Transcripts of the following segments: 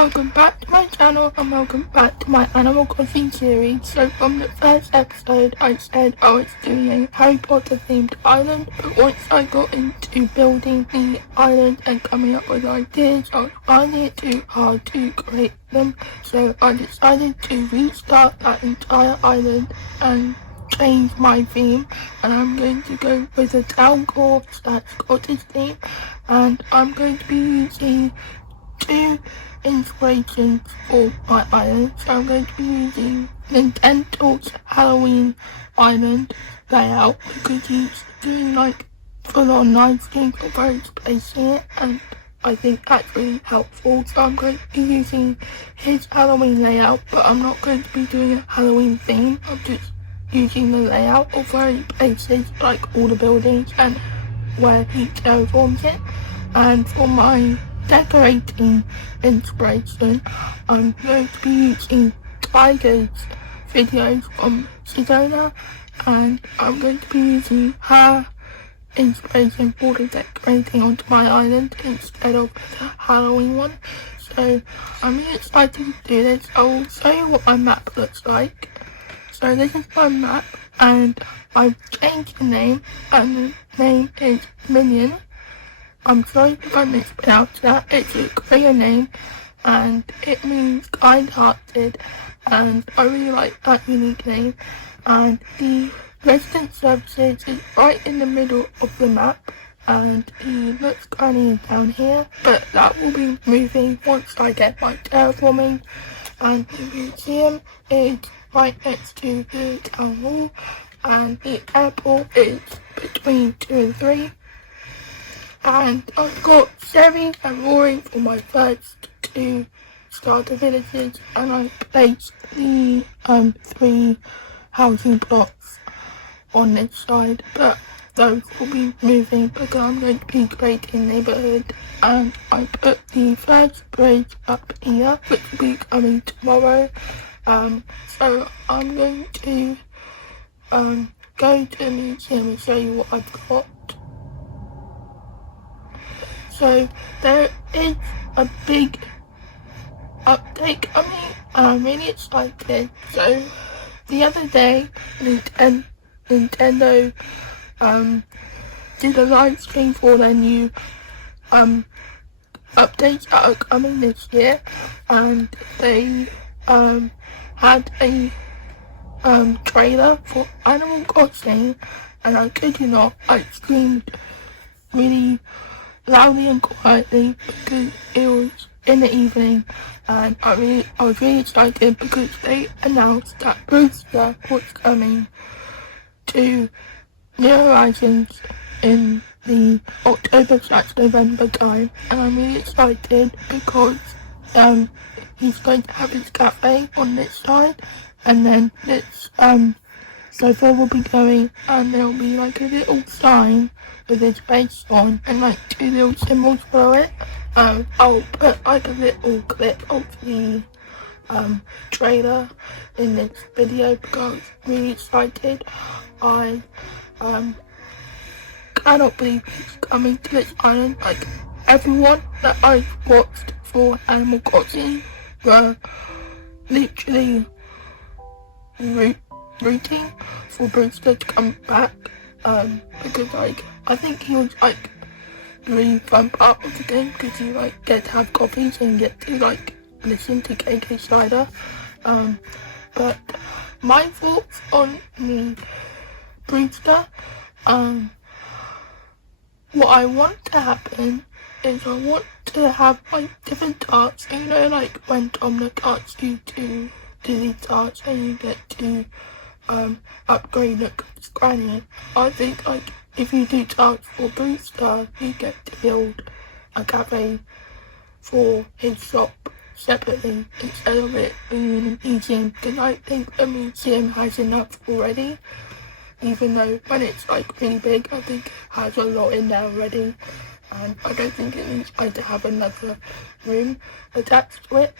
welcome back to my channel and welcome back to my Animal Crossing series. So from the first episode I said I was doing a Harry Potter themed island, but once I got into building the island and coming up with ideas, I was finding it too hard to create them. So I decided to restart that entire island and change my theme, and I'm going to go with a town core / cottage theme, and I'm going to be using two inspirations for my island. So I'm going to be using NintenTalk's Halloween island layout because he's doing like full on live streams of very spacing it, and I think that's really helpful. So I'm going to be using his Halloween layout, but I'm not going to be doing a Halloween theme. I'm just using the layout of various places, like all the buildings and where he terraforms it. And for my decorating inspiration, I'm going to be using Tiger's videos from Sedona, and I'm going to be using her inspiration for the decorating onto my island instead of the Halloween one. So I'm really excited to do this. I will show you what my map looks like. So this is my map, and I've changed the name, and the name is Miyeon. I'm sorry if I mispronounced that. It's a Korean name, and it means kind-hearted, and I really like that unique name. And the resident services is right in the middle of the map, and the Nooks Cranny is down here, but that will be moving once I get my terraforming. And the museum is right next to the town hall, and the airport is between 2 and 3. And I've got Sherry and Rory for my first two starter villages, and I placed the 3 housing blocks on this side, but those will be moving because I'm going to be creating neighbourhood. And I put the first bridge up here, which will be coming tomorrow. So I'm going to go to the museum and show you what I've got. So there is a big update coming, and I'm really excited. So the other day, Nintendo did a live stream for their new updates that are coming this year, and they had a trailer for Animal Crossing, and I kid you not, I screamed really loudly and quietly because it was in the evening, and I was really excited because they announced that Brewster was coming to New Horizons in the October/November time, and I'm really excited because he's going to have his cafe on this side, and then this sofa will be going, and there'll be like a little sign with his face on and like 2 little symbols for it. I'll put like a little clip of the trailer in this video because I'm really excited. I cannot believe he's coming to this island. Like, everyone that I've watched for Animal Crossing were literally rooting for Brewster to come back, because like I think he was like the really fun part of the game because you like get to have coffees and get to like listen to KK Slider. But my thoughts on the Brewster, what I want to happen is I want to have like different tarts, you know, like when Tom the tarts you to do these tarts and you get to upgrade the granny. I think like if you do tarts for Brewster, you get to build a cafe for his shop separately instead of it being in a museum, because I think the museum has enough already. Even though when it's like really big, I think it has a lot in there already, and I don't think it needs like to have another room attached to it.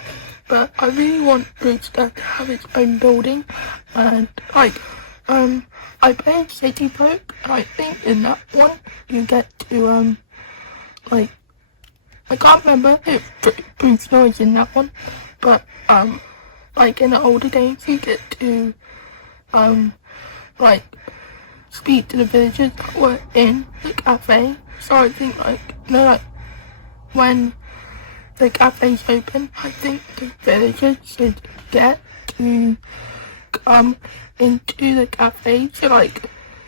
But I really want Brewster to have its own building, and like I played City Folk, and I think in that one you get to like I can't remember if Brewster is in that one, but like in the older games, you get to like speak to the villagers that were in the cafe. So I think like when the cafe's open, I think the villagers should get to come into the cafe. So like,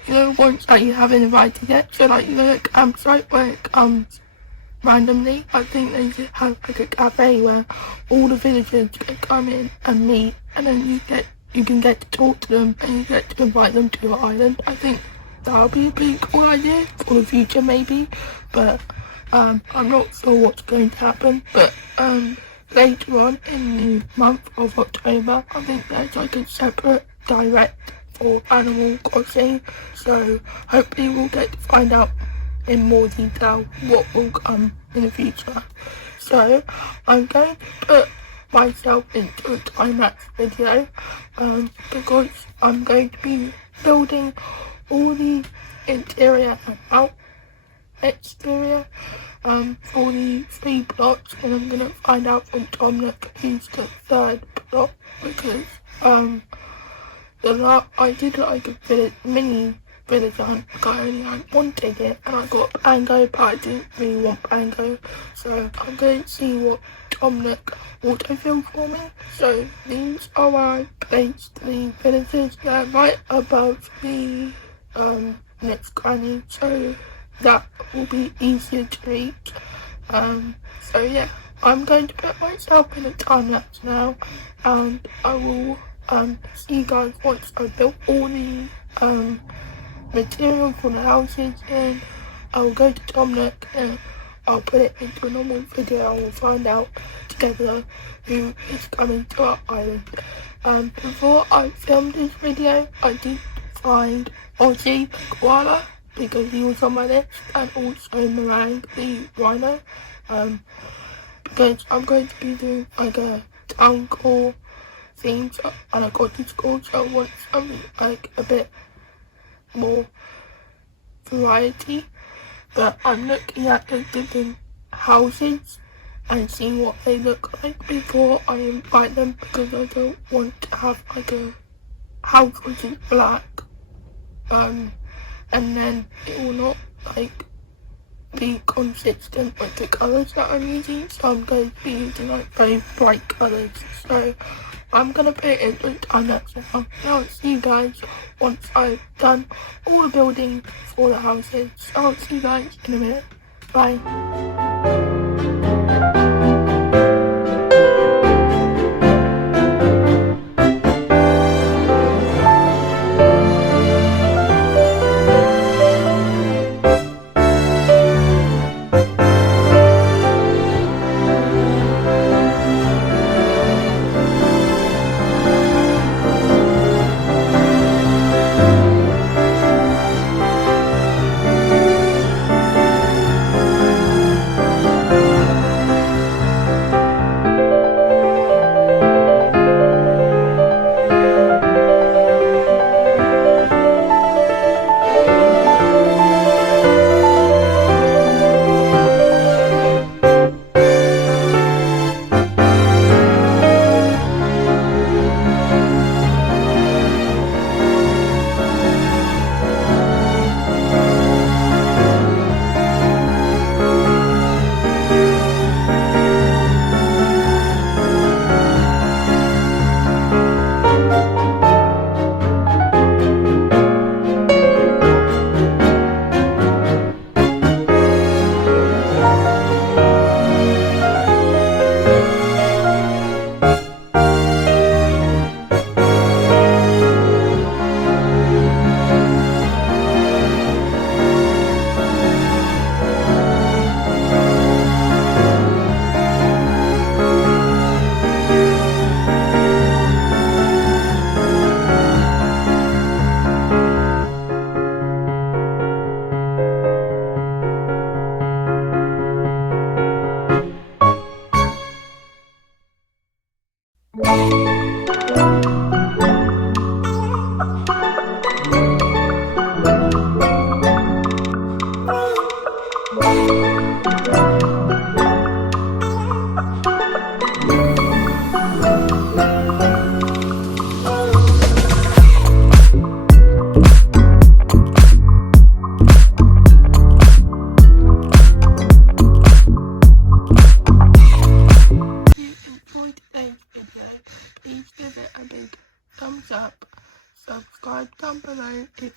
once that you haven't invited yet, so like, the campsite where it comes randomly, I think they should have like a cafe where all the villagers can come in and meet, and then you can get to talk to them and you get to invite them to your island. I think that would be a pretty cool idea for the future maybe, but I'm not sure what's going to happen. But later on in the month of October, I think there's like a separate direct for Animal Crossing, so hopefully we'll get to find out in more detail what will come in the future. So I'm going to put myself into a time-lapse video because I'm going to be building all the interior and exterior for the 3 plots, and I'm going to find out from Dominic who's the 3rd plot, because I did like a mini villager hunt because I only wanted it, and I got Pango, but I didn't really want Pango, so I'm going to see what Dominic autofilled for me. So these are where I placed the villagers. They're right above the next granny, so that will be easier to reach. So yeah, I'm going to put myself in a time lapse now, and I will see you guys once I've built all the material for the houses, and I'll go to Dominic and I'll put it into a normal video, and we'll find out together who is coming to our island. Before I filmed this video, I did find Ozzy the koala because he was on my list, and also Meringue the rhino, because I'm going to be doing like a town core theme and a cottage core, so I want something like a bit more variety. But I'm looking at the different houses and seeing what they look like before I invite them, because I don't want to have like a house which is black and then it will not like be consistent with the colours that I'm using, so I'm going to be using like very bright colours. So I'm going to put it into a time lapse now, and I'll see you guys once I've done all the building for the houses. So I'll see you guys in a minute. Bye.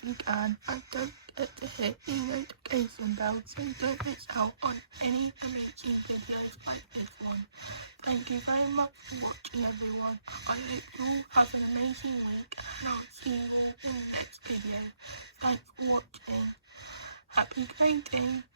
you can, and don't forget to hit the notification bell so you don't miss out on any amazing videos like this one. Thank you very much for watching, everyone. I hope you all have an amazing week, and I'll see you all in the next video. Thanks for watching. Happy creating!